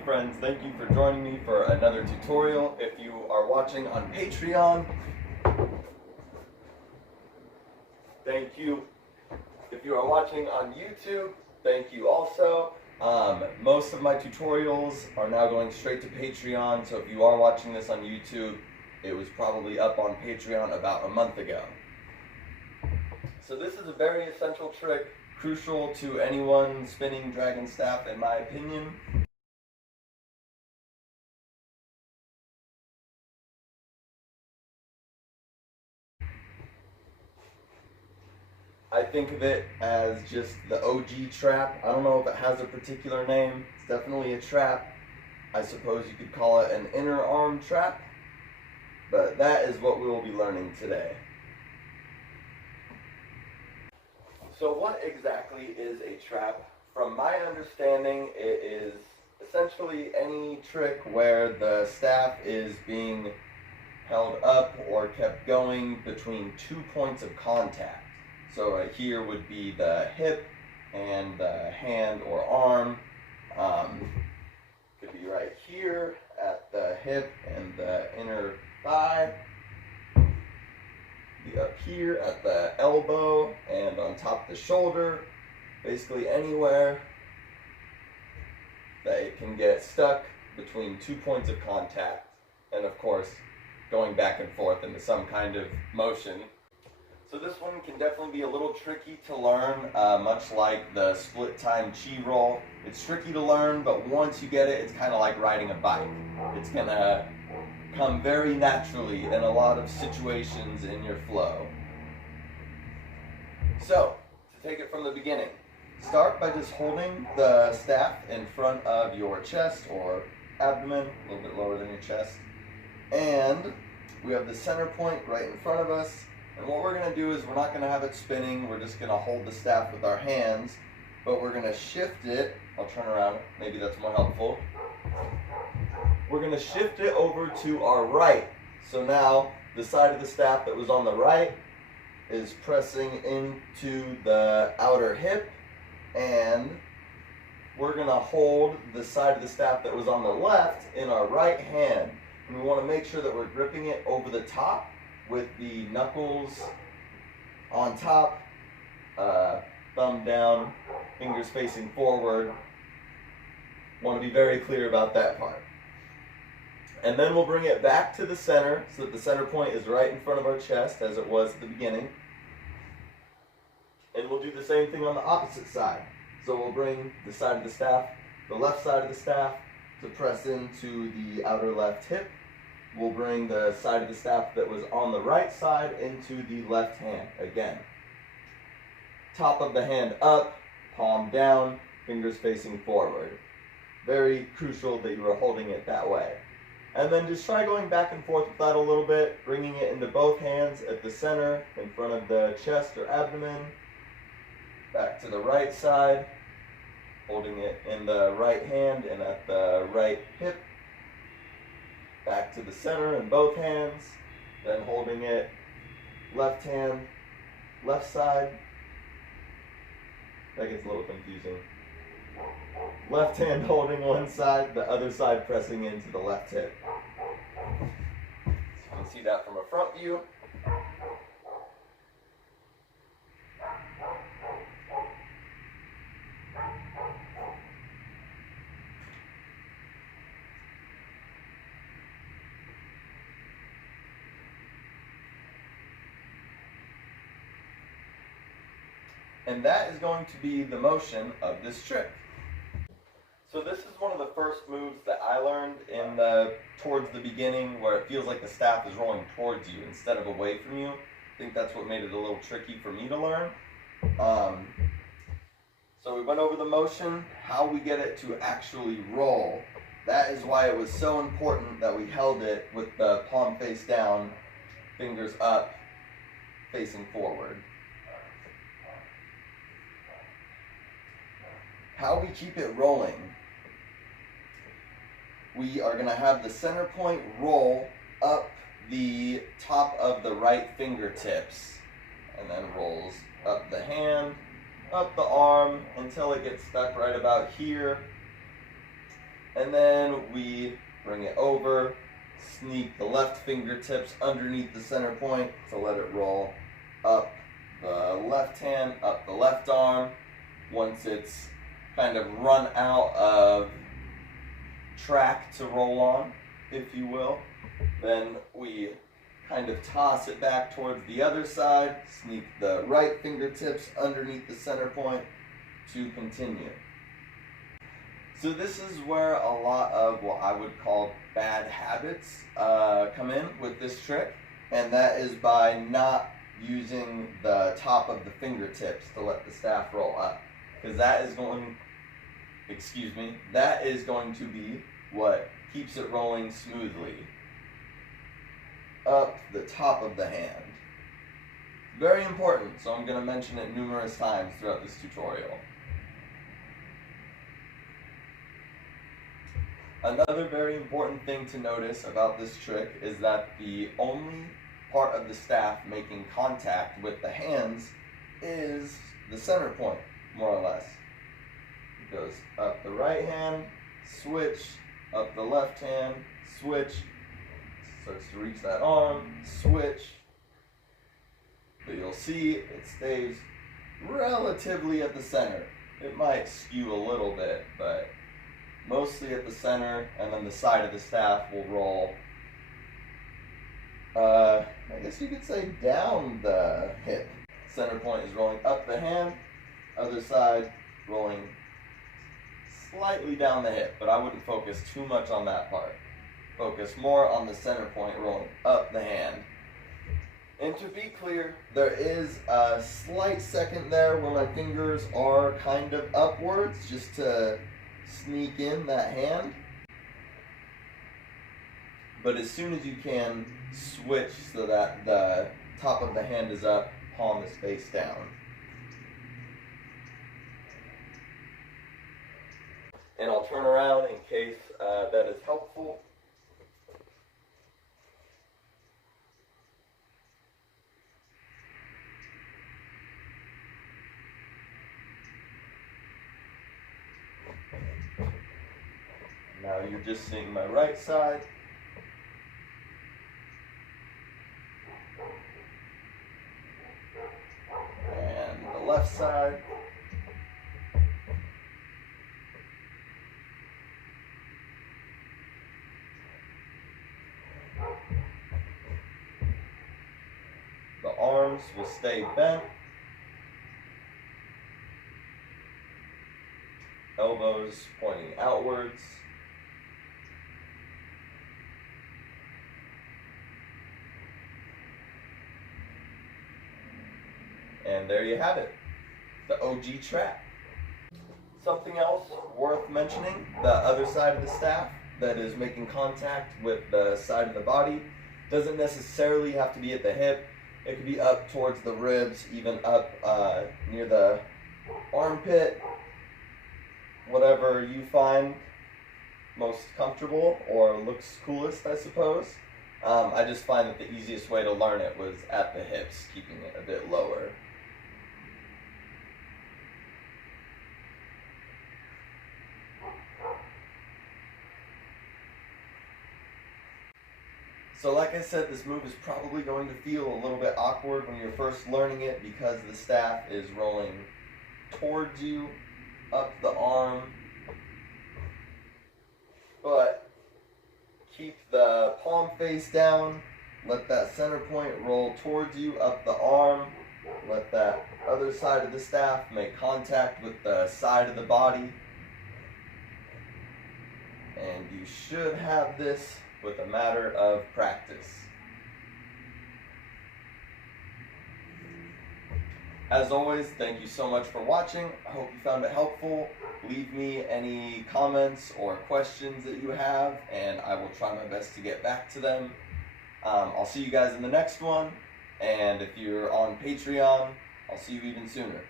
Hey friends, thank you for joining me for another tutorial. If you are watching on Patreon, thank you. If you are watching on YouTube, thank you also. Most of my tutorials are now going straight to Patreon, so if you are watching this on YouTube, it was probably up on Patreon about a month ago. So this is a very essential trick, crucial to anyone spinning Dragonstaff in my opinion. I think of it as just the OG trap. I don't know if it has a particular name. It's definitely a trap. I suppose you could call it an inner arm trap. But that is what we will be learning today. So what exactly is a trap? From my understanding, it is essentially any trick where the staff is being held up or kept going between 2 points of contact. So right here would be the hip and the hand or arm. Could be right here at the hip and the inner thigh. Be up here at the elbow and on top of the shoulder. Basically anywhere that it can get stuck between 2 points of contact. And of course, going back and forth into some kind of motion. So this one can definitely be a little tricky to learn, much like the split time chi roll. It's tricky to learn, but once you get it, it's kind of like riding a bike. It's gonna come very naturally in a lot of situations in your flow. So, to take it from the beginning, start by just holding the staff in front of your chest or abdomen, a little bit lower than your chest. And we have the center point right in front of us. And what we're going to do is we're not going to have it spinning, we're just going to hold the staff with our hands, but we're going to shift it. I'll turn around, maybe that's more helpful. We're going to shift it over to our right. So now the side of the staff that was on the right is pressing into the outer hip, and we're going to hold the side of the staff that was on the left in our right hand. And we want to make sure that we're gripping it over the top with the knuckles on top, thumb down, fingers facing forward. Want to be very clear about that part. And then we'll bring it back to the center so that the center point is right in front of our chest as it was at the beginning. And we'll do the same thing on the opposite side. So we'll bring the side of the staff, the left side of the staff, to press into the outer left hip. We'll bring the side of the staff that was on the right side into the left hand again. Top of the hand up, palm down, fingers facing forward. Very crucial that you are holding it that way. And then just try going back and forth with that a little bit, bringing it into both hands at the center, in front of the chest or abdomen. Back to the right side, holding it in the right hand and at the right hip. Back to the center in both hands, then holding it left hand, left side. That gets a little confusing. Left hand holding one side, the other side pressing into the left hip. So you can see that from a front view. And that is going to be the motion of this trick. So this is one of the first moves that I learned towards the beginning, where it feels like the staff is rolling towards you instead of away from you. I think that's what made it a little tricky for me to learn. So we went over the motion, how we get it to actually roll. That is why it was so important that we held it with the palm face down, fingers up, facing forward. How we keep it rolling. We are going to have the center point roll up the top of the right fingertips, and then rolls up the hand, up the arm, until it gets stuck right about here. And then we bring it over, sneak the left fingertips underneath the center point to let it roll up the left hand, up the left arm. Once it's kind of run out of track to roll on, if you will, then we kind of toss it back towards the other side, sneak the right fingertips underneath the center point to continue. So this is where a lot of what I would call bad habits come in with this trick, and that is by not using the top of the fingertips to let the staff roll up, because that is going to be what keeps it rolling smoothly up the top of the hand. Very important, so I'm going to mention it numerous times throughout this tutorial. Another very important thing to notice about this trick is that the only part of the staff making contact with the hands is the center point, more or less. It goes up the right hand, switch, up the left hand, switch, starts to reach that arm, switch. But you'll see it stays relatively at the center. It might skew a little bit, but mostly at the center, and then the side of the staff will roll, I guess you could say down the hip. Center point is rolling up the hand, other side rolling slightly down the hip, but I wouldn't focus too much on that part. Focus more on the center point rolling up the hand. And to be clear, there is a slight second there where my fingers are kind of upwards, just to sneak in that hand. But as soon as you can, switch so that the top of the hand is up, palm is face down. And I'll turn around in case that is helpful. Now you're just seeing my right side. And the left side. The arms will stay bent. Elbows pointing outwards. And there you have it, the OG trap. Something else worth mentioning, the other side of the staff that is making contact with the side of the body doesn't necessarily have to be at the hip. It could be up towards the ribs, even up near the armpit, whatever you find most comfortable or looks coolest, I suppose. I just find that the easiest way to learn it was at the hips, keeping it a bit lower. So like I said, this move is probably going to feel a little bit awkward when you're first learning it because the staff is rolling towards you, up the arm. But keep the palm face down, let that center point roll towards you, up the arm. Let that other side of the staff make contact with the side of the body. And you should have this with a matter of practice. As always, thank you so much for watching. I hope you found it helpful. Leave me any comments or questions that you have, and I will try my best to get back to them. I'll see you guys in the next one, and if you're on Patreon, I'll see you even sooner.